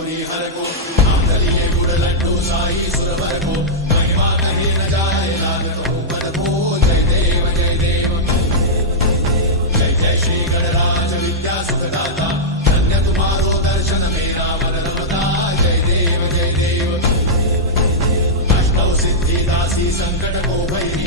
गौरी हर को नाम दलिए गुड़ लड्डू साई सुरवर को महिमा कहीं न जाए लागत हो पद को जय देव जय देव जय जय श्री गणराज विद्या सुखदाता धन्य तुम्हारो दर्शन मेरा मन रमता जय देव जय देव अष्टौ सिद्धि दासी संकट को भय